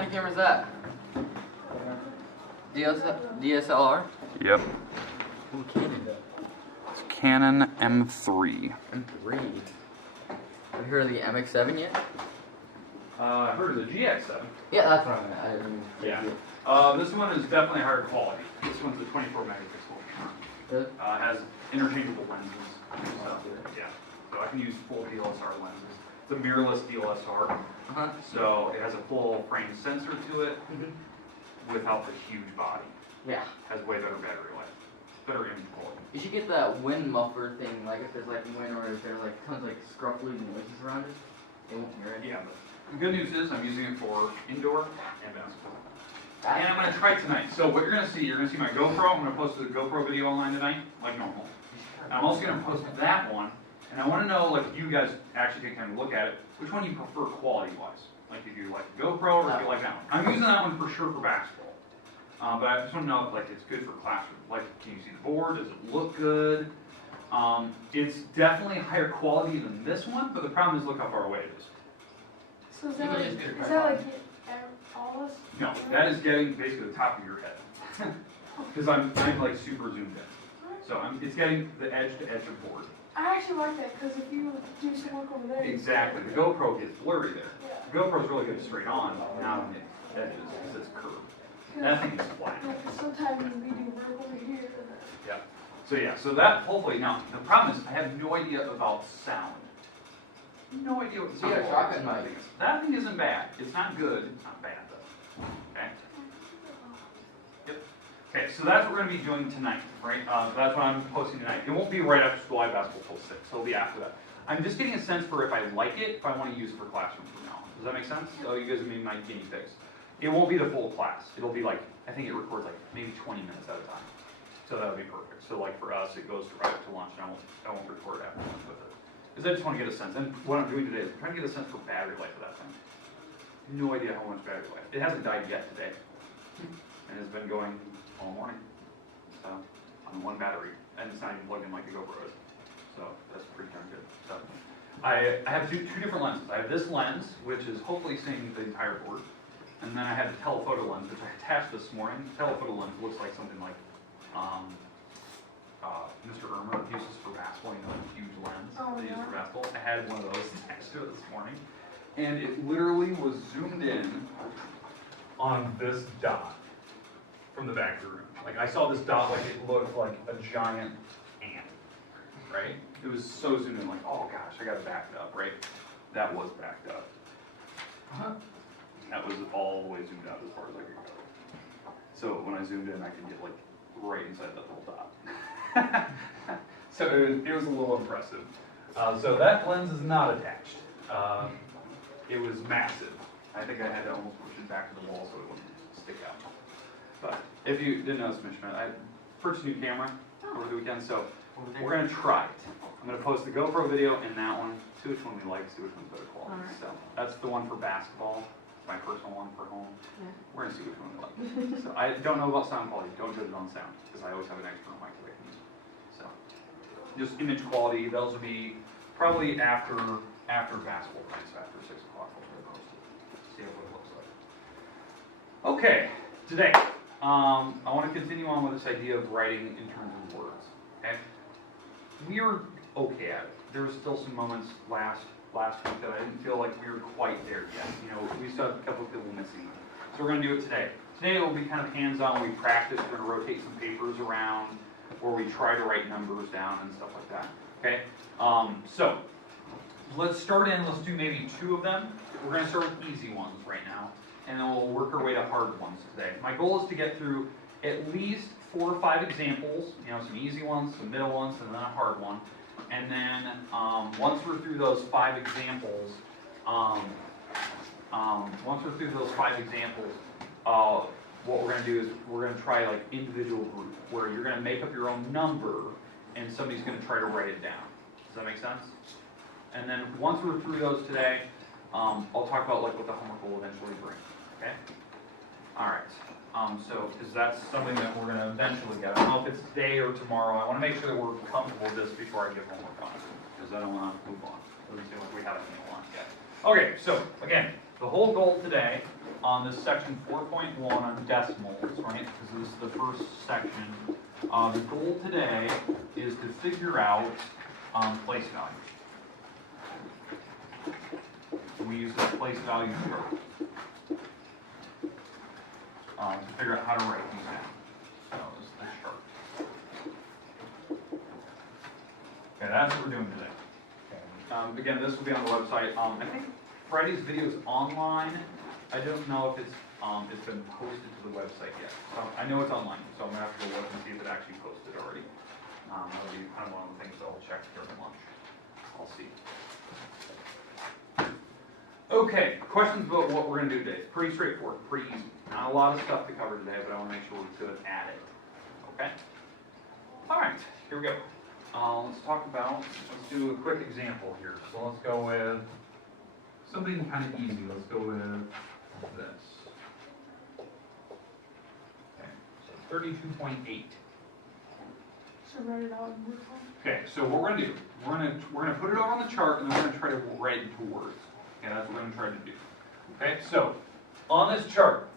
kind of camera is that? DSLR? Yep. Ooh, Canon. It's Canon M3. M3. Have you heard of the MX7 yet? I heard of the GX7. Yeah, that's what I meant. I didn't Yeah. This one is definitely higher quality. This one's a 24 megapixel camera. Really? Has interchangeable lenses. So, yeah. So I can use full DSLR lenses. It's a mirrorless DSLR. So it has a full frame sensor to it without the huge body. Yeah. Has way better battery life. Better image quality. You should get that wind muffler thing, like if there's like wind or if there's like tons of like scruffly noises around it, they won't hear it. Yeah, but the good news is I'm using it for indoor and basketball. And I'm going to try it tonight. So what you're going to see my GoPro. I'm going to post the GoPro video online tonight, like normal. And I'm also going to post that one. And I want to know, like, if you guys actually take time to look at it, which one you prefer quality-wise? Like, if you like GoPro or if you like that one. I'm using that one for sure for basketball. But I just want to know if, like, it's good for classroom. Like, can you see the board? Does it look good? It's definitely higher quality than this one, but the problem is look how far away it is. So is that like all of us? No, that is getting basically the top of your head. Because I'm like super zoomed in. So it's getting the edge to edge of board. I actually like that because if you do some work over there. Exactly. The GoPro gets blurry there. Yeah. The GoPro's really good straight on, not on the edges because it's curved. That thing is flat. Yeah, 'cause sometimes we do work over here. Yeah. So yeah, so that hopefully, now the problem is I have no idea about sound. No idea what the sound Yeah, shotgun mic. That thing isn't bad. It's not good. It's not bad though. Okay. Yep. Okay, so that's what we're going to be doing tonight, right? That's what I'm posting tonight. It won't be right after school. I have basketball till 6, so it'll be after that. I'm just getting a sense for if I like it, if I want to use it for classroom from now on. Does that make sense? So you guys are maybe my guinea pigs. It won't be the full class. It'll be like, I think it records like maybe 20 minutes at a time. So that would be perfect. So like for us, it goes right up to lunch, and I won't record after lunch with it. Because I just want to get a sense. And what I'm doing today is I'm trying to get a sense for battery life of that thing. No idea how much battery life. It hasn't died yet today. And it's been going all morning. So, on one battery. And it's not even plugged in like a GoPro is. So, that's pretty darn good. So, I have two different lenses. I have this lens, which is hopefully seeing the entire board. And then I have the telephoto lens, which I attached this morning. The telephoto lens looks like something like Mr. Irma uses for basketball, you know, a huge lens they use for basketball. I had one of those next to it this morning. And it literally was zoomed in on this dot from the back of the room. Like I saw this dot like it looked like a giant ant, right? It was so zoomed in, like, oh gosh, I gotta back it up, right? That was backed up. That was all the way zoomed out as far as I could go. So when I zoomed in, I could get like right inside that little dot. So it was a little impressive. So that lens is not attached. It was massive. I think I had to almost push it back to the wall so it wouldn't stick out. But if you didn't know this, Mishman, I purchased a new camera over the weekend, so we're going to try it. I'm going to post the GoPro video and that one, see which one we like, see which one's better quality. Right. So that's the one for basketball. My personal one for home. Yeah. We're going to see which one we like. So I don't know about sound quality. Don't judge it on sound, because I always have an external mic that I can use. So just image quality, those will be probably after basketball practice, after 6 o'clock. We'll post it. See what it looks like. Okay, today I want to continue on with this idea of writing in terms of words. Okay, we are okay at it. There were still some moments last week that I didn't feel like we were quite there yet. You know, we still have a couple of people missing. So we're going to do it today. Today it will be kind of hands-on. We practice. We're going to rotate some papers around, or we try to write numbers down and stuff like that. Okay. So let's start in. Let's do maybe 2 of them. We're going to start with easy ones right now, and then we'll work our way to hard ones today. My goal is to get through at least 4 or 5 examples. You know, some easy ones, some middle ones, and then a hard one. And then once we're through those 5 examples, what we're going to do is we're going to try like individual group, where you're going to make up your own number, and somebody's going to try to write it down. Does that make sense? And then once we're through those today, I'll talk about like what the homework will eventually bring. Okay? All right. So, because that's something that we're going to eventually get. I don't know if it's today or tomorrow. I want to make sure that we're comfortable with this before I give homework on it, because I don't want to move on. It doesn't seem like we have anything on yet. Okay, so again, the whole goal today on this section 4.1 on decimals, right? Because this is the first section. The goal today is to figure out place values. We use this place value chart to figure out how to write these down. So this is the chart. Okay, that's what we're doing today. Again, this will be on the website. I think Friday's video is online. I don't know if it's been posted to the website yet. So I know it's online, so I'm gonna have to go look and see if it actually posted already. That'll be kind of one of the things that I'll check during lunch. I'll see. Okay, questions about what we're gonna do today. It's pretty straightforward, pretty easy. Not a lot of stuff to cover today, but I want to make sure we're good at it. Okay. All right, here we go. Let's do a quick example here. So let's go with something kind of easy. Let's go with this. Okay, so 32.8. So write it out in word form. Okay, so what we're gonna do, we're gonna put it over on the chart, and then we're gonna try to write it into words. Okay, that's what we're gonna try to do. Okay, so on this chart,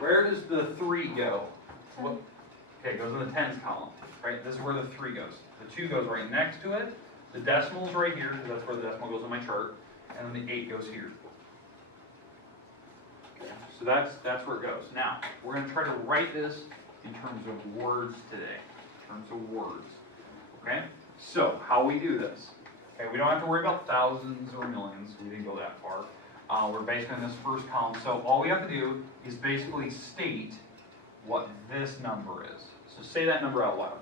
where does the 3 go? What? Okay, it goes in the tens column. Right, this is where the 3 goes. The 2 goes right next to it. The decimal's right here, because that's where the decimal goes on my chart. And then the 8 goes here. Okay, so that's where it goes. Now, we're going to try to write this in terms of words today. In terms of words. Okay? So, how we do this. Okay, we don't have to worry about thousands or millions. We didn't go that far. We're based on this first column. So, all we have to do is basically state what this number is. So, say that number out loud.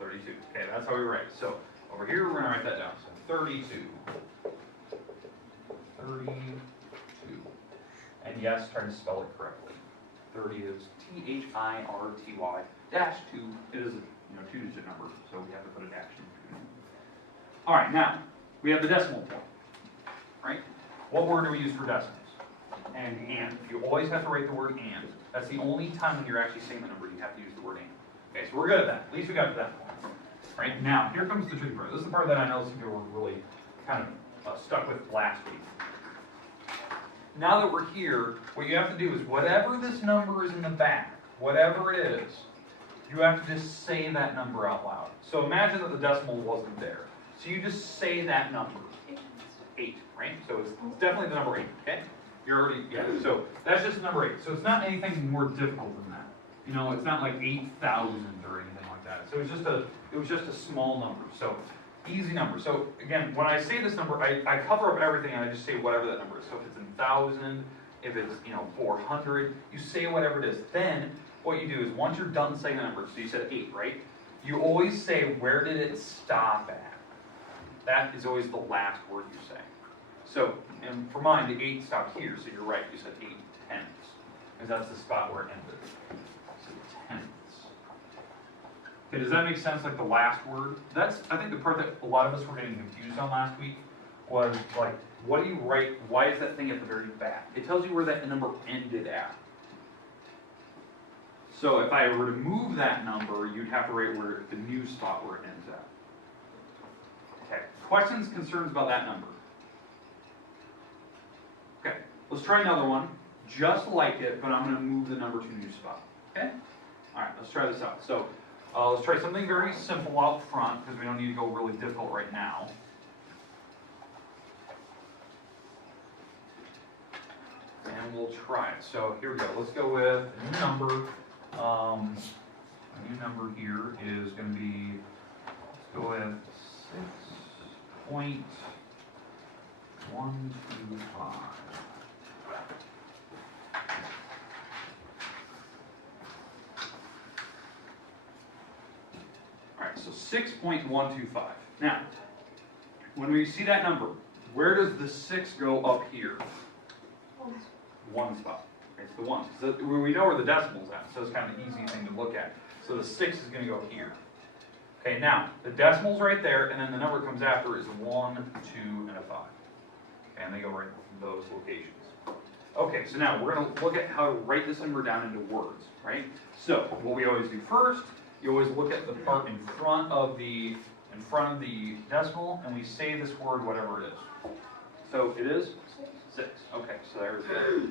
32. Okay, that's how we write. So over here, we're going to write that down. So 32. 32. And yes, try to spell it correctly. 30 is T-H-I-R-T-Y dash 2. It is a 2-digit number, so we have to put a dash in between. All right, now we have the decimal point. Right? What word do we use for decimals? And. You always have to write the word and. That's the only time when you're actually saying the number you have to use the word and. Okay, so we're good at that. At least we got to that point. Right, now, here comes the tricky part. This is the part that I know some people were really kind of stuck with last week. Now that we're here, what you have to do is whatever this number is in the back, whatever it is, you have to just say that number out loud. So imagine that the decimal wasn't there. So you just say that number. 8, right? So it's definitely the number 8, okay? You're already, yeah, so that's just number 8. So it's not anything more difficult than that. You know, it's not like 8,000 or anything like that. So it was just a small number. So easy number. So again, when I say this number, I cover up everything and I just say whatever that number is. So if it's in 1,000, if it's 400, you say whatever it is. Then what you do is once you're done saying the number, so you said 8, right? You always say where did it stop at. That is always the last word you say. So, and for mine, the 8 stopped here, so you're right. You said 8 tenths, because that's the spot where it ended. Okay, does that make sense, like the last word? That's, I think, the part that a lot of us were getting confused on last week was, like, what do you write, why is that thing at the very back? It tells you where that number ended at. So if I were to move that number, you'd have to write where the new spot where it ends at. Okay, questions, concerns about that number? Okay, let's try another one, just like it, but I'm going to move the number to a new spot. Okay? All right, let's try this out. So let's try something very simple out front, because we don't need to go really difficult right now. And we'll try it. So here we go. Let's go with a new number. A new number here is going to be, let's go with 6.125. Alright, so 6.125. Now, when we see that number, where does the 6 go up here? One spot. It's the 1. So we know where the decimal's at, so it's kind of an easy thing to look at. So the 6 is going to go here. Okay, now, the decimal's right there, and then the number that comes after is 1, 2, and a 5. Okay, and they go right in those locations. Okay, so now we're going to look at how to write this number down into words, right? So, what we always do first, you always look at the part in front of the decimal, and we say this word, whatever it is. So it is 6. Okay, so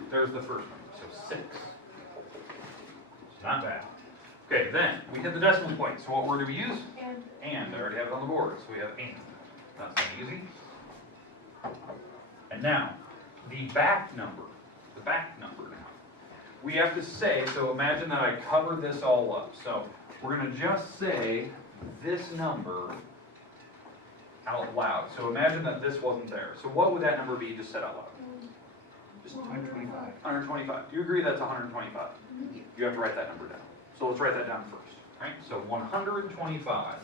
there's the first number. So 6. It's not bad. Okay, then we hit the decimal point. So what word do we use? And. I already have it on the board. So we have and. That's easy. And now, the back number. The back number now. We have to say, so imagine that I covered this all up. So we're going to just say this number out loud. So imagine that this wasn't there. So what would that number be just said out loud? Just 125. 125. Do you agree that's 125? You have to write that number down. So let's write that down first. Right? So 125.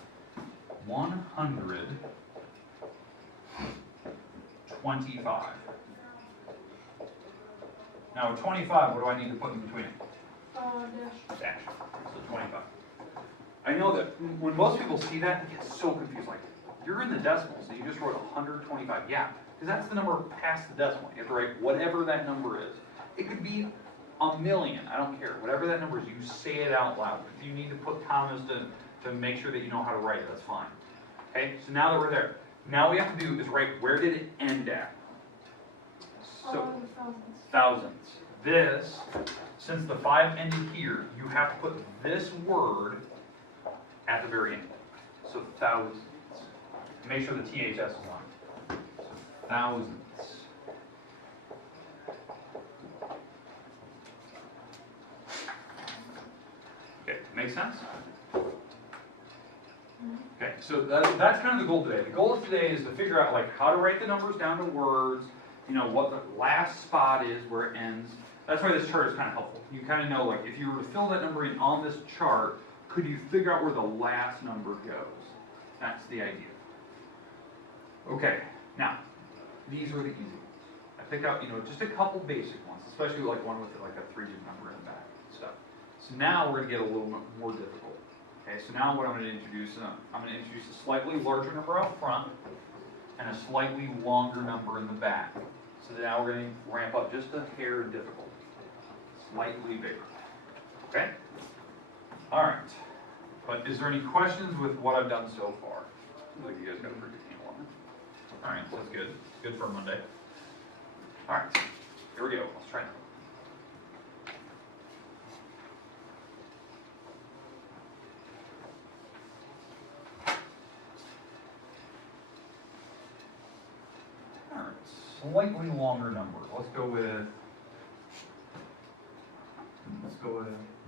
125. Now, 25, what do I need to put in between it? Dash. So 25. I know that when most people see that, they get so confused. Like, you're in the decimals, and you just wrote 125. Yeah, because that's the number past the decimal. You have to write whatever that number is. It could be a million. I don't care. Whatever that number is, you say it out loud. If you need to put commas to make sure that you know how to write it, that's fine. Okay, so now that we're there, now we have to do is write where did it end at? So, thousands. This, since the 5 ended here, you have to put this word at the very end. So thousands. Make sure the THS is on. So, thousands. Okay, make sense? Okay, so that's kind of the goal today. The goal of today is to figure out like how to write the numbers down to words, you know, what the last spot is where it ends. That's why this chart is kind of helpful. You kind of know, like, if you were to fill that number in on this chart, could you figure out where the last number goes? That's the idea. Okay, now, these are the easy ones. I pick out, you know, just a couple basic ones, especially like one with like a 3-digit number in the back and stuff. So now we're going to get a little bit more difficult. Okay, so now what I'm going to introduce, I'm going to introduce a slightly larger number out front and a slightly longer number in the back. So now we're going to ramp up just a hair in difficulty. Slightly bigger. Okay? Alright. But is there any questions with what I've done so far? Looks like you guys got a pretty good handle on it. Alright, so that's good. Good for a Monday. Alright, here we go. Let's try it. Slightly longer number. Let's go with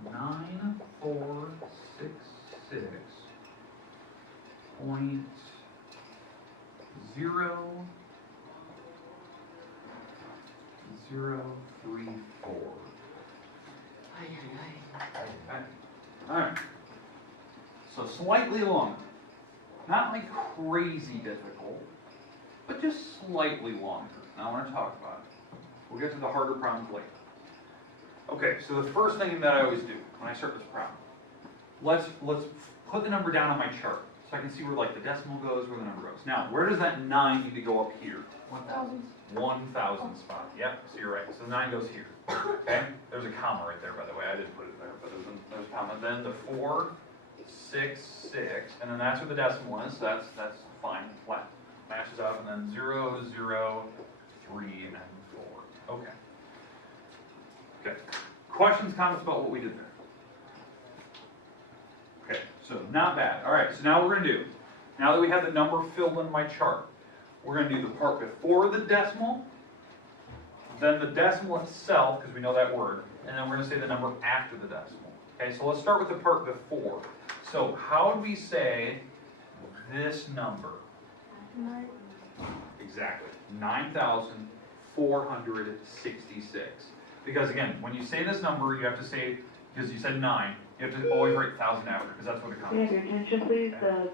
9466.0034. Alright. So slightly longer. Not like crazy difficult, but just slightly longer. Now I want to talk about it. We'll get to the harder problems later. Okay, so the first thing that I always do when I start this problem, let's put the number down on my chart so I can see where like the decimal goes, where the number goes. Now, where does that 9 need to go up here? 1,000. 1,000 spot. Yep, so you're right. So the 9 goes here. Okay? There's a comma right there, by the way. I didn't put it there, but there's a comma. Then the 4, 6, 6, and then that's where the decimal is. So that's fine. Flat. Matches up, and then 0, 0, 3, and then 4. Okay. Okay. Questions, comments about what we did there? Okay, so not bad. All right, so now what we're going to do, now that we have the number filled in my chart, we're going to do the part before the decimal, then the decimal itself, because we know that word, and then we're going to say the number after the decimal. Okay, so let's start with the part before. So how do we say this number? Exactly, 9,466. Because again, when you say this number, you have to say, because you said 9, you have to always write 1,000 after, because that's what it comes. May I have your attention, please? The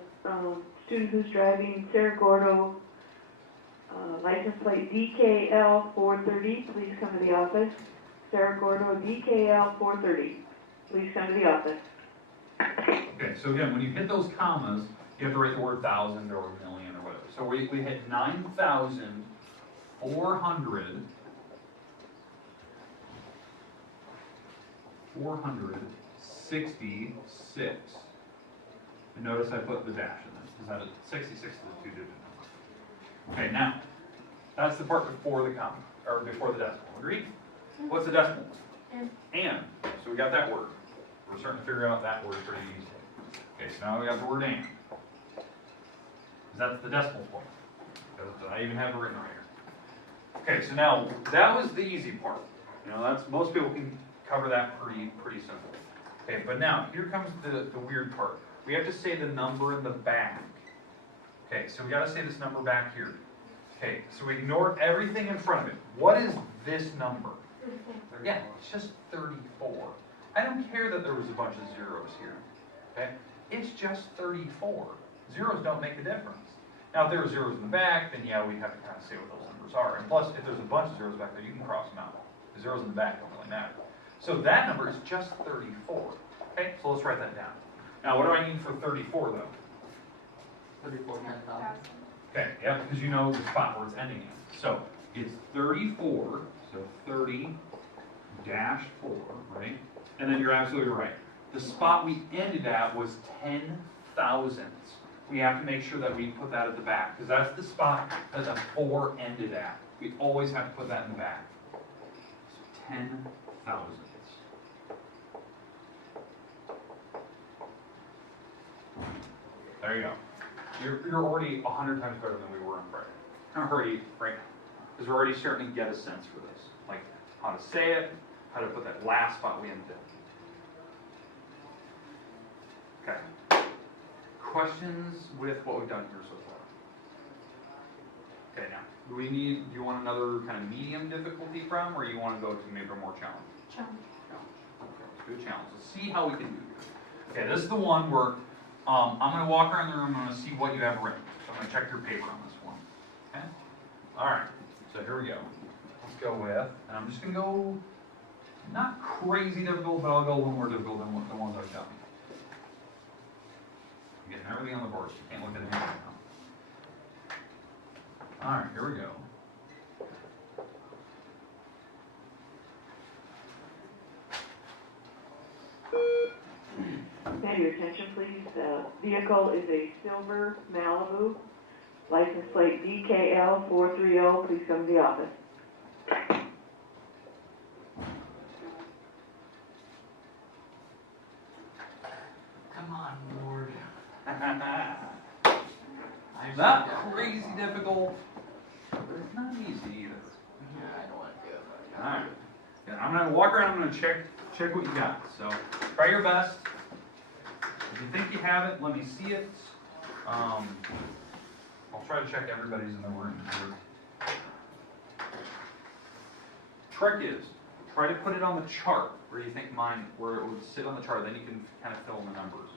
student who's driving Sarah Gordo, license plate DKL 430, please come to the office. Sarah Gordo, DKL 430, please come to the office. Okay, so again, when you hit those commas, you have to write the word 1,000 or million or whatever. So we hit 466. And notice I put the dash in this, because that is 66 is a 2-digit number. Okay, now, that's the part before the comma. or before the decimal. Agreed? What's the decimal? And. So we got that word. We're starting to figure out that word pretty easily. Okay, so now we got the word and. Because that's the decimal point. I even have it written right here. Okay, so now that was the easy part. You know, that's most people can cover that pretty simple. Okay, but now here comes the weird part. We have to say the number in the back. Okay, so we got to say this number back here. Okay, so we ignore everything in front of it. What is this number? Yeah, it's just 34. I don't care that there was a bunch of zeros here. Okay, it's just 34. Zeros don't make a difference. Now, if there were zeros in the back, then yeah, we have to kind of say what those numbers are. And plus, if there's a bunch of zeros back there, you can cross them out. The zeros in the back don't really matter. So that number is just 34. Okay, so let's write that down. Now, what do I need for 34 though? 34 10,000. Okay, yeah, because you know the spot where it's ending in. So it's 34, so 30 dash 4, right? And then you're absolutely right. The spot we ended at was 10 thousandths. We have to make sure that we put that at the back, because that's the spot that the 4 ended at. We always have to put that in the back. So 10 thousandths. There you go. You're already 100 times better than we were on Friday. I'm already right now, because we're already starting to get a sense for this, like how to say it, how to put that last spot we ended in. Okay. Questions with what we've done here so far? Okay, now, do you want another kind of medium difficulty problem, or you want to go to maybe a more challenge? Challenge. Okay, let's do a challenge. Let's see how we can do this. Okay, this is the one where I'm going to walk around the room, I'm going to see what you have written. So I'm going to check your paper on this one. Okay? Alright, so here we go. Let's go with, and I'm just going to go, not crazy difficult, but I'll go a little more difficult than the ones I've done. I'm getting everything on the board, so you can't look at it right now. Alright, here we go. May your attention, please. The vehicle is a silver Malibu, license plate DKL 430. Please come to the office. Come on, Lord. Not crazy difficult, but it's not easy either. Yeah, I don't want to do it. Alright. Yeah, I'm going to walk around, I'm going to check what you got. So, try your best. If you think you have it, let me see it. I'll try to check everybody's in the room here. Trick is, try to put it on the chart where you think where it would sit on the chart, then you can kind of fill in the numbers.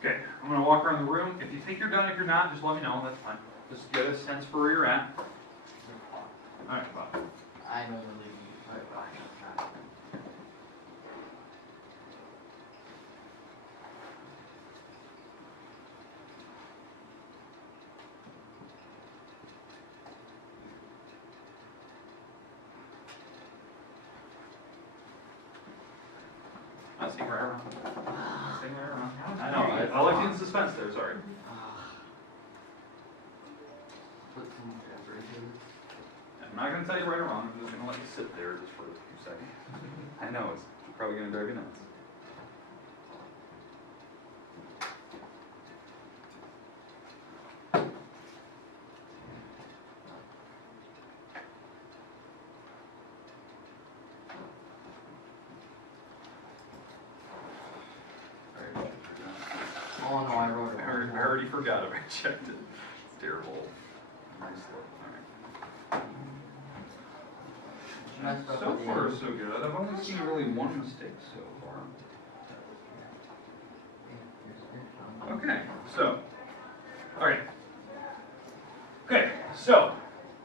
Okay, I'm going to walk around the room. If you think you're done, if you're not, just let me know. That's fine. Just get a sense for where you're at. Alright, Bob. I don't really use it. I'll see right around. See right around. I know, I left you in suspense there, sorry. Put some decorations. I'm not gonna tell you right or wrong, I'm just gonna let you sit there just for a few seconds. I know, it's probably gonna drive you nuts. Oh no, I wrote it. I already forgot it, I checked it. It's terrible. Nice look, alright. Messed up So at the far, end. so good. I've only seen really one mistake so far. Okay, so, alright. Okay, so,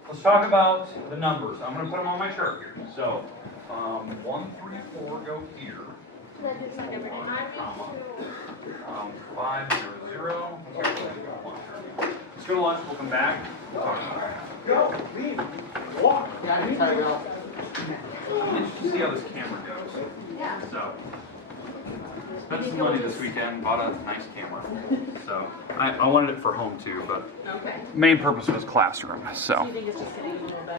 let's talk about the numbers. I'm gonna put them on my chart here. So, 1, 3, 4 go here. That is like everything. Comma. 5, 0, 0. Let's go to lunch, we'll come back. We'll talk about it. Go, leave, walk. Yeah, I can tell you all. I'm interested to see how this camera goes. Yeah. So, spent some money this weekend, bought a nice camera. So, I wanted it for home too, but Okay. Main purpose was classroom, so. Do you think it's just getting a little better?